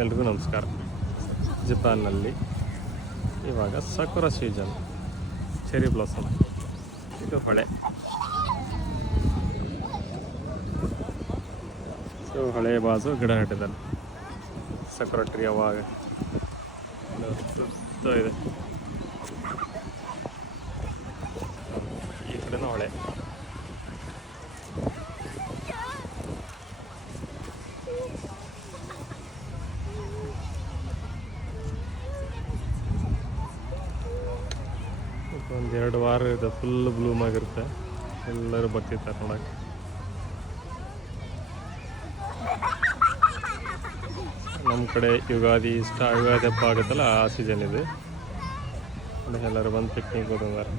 ಎಲ್ರಿಗೂ ನಮಸ್ಕಾರ. ಜಪಾನ್ನಲ್ಲಿ ಇವಾಗ ಸಕುರ ಸೀಸನ್, ಚೆರಿ ಬ್ಲಾಸಮ್. ಇದು ಹೊಳೆ. ಸೊ ಹೊಳೆ ಬಾಜು ಗಿಡ ನೆಟ್ಟಿದ್ದಾರೆ. ಸಕುರ ಟ್ರೀ ಅವಾಗ ಇದೆ. ಈ ಕಡೆನೂ ಹೊಳೆ. ಒಂದೆರಡು ವಾರ ಇದೆ, ಫುಲ್ ಬ್ಲೂಮ್ ಆಗಿರುತ್ತೆ. ಎಲ್ಲರೂ ಬರ್ತಿರ್ತಾರೆ ನೋಡೋಕ್ಕೆ. ನಮ್ಮ ಕಡೆ ಯುಗಾದಿ ಯುಗಾದಿ ಹಬ್ಬ ಆಗುತ್ತಲ್ಲ, ಆ ಸೀಸನ್ ಇದೆ. ಎಲ್ಲರೂ ಬಂದು ಪಿಕ್ನಿಕ್ ಹೋದಂಗಾರೆ.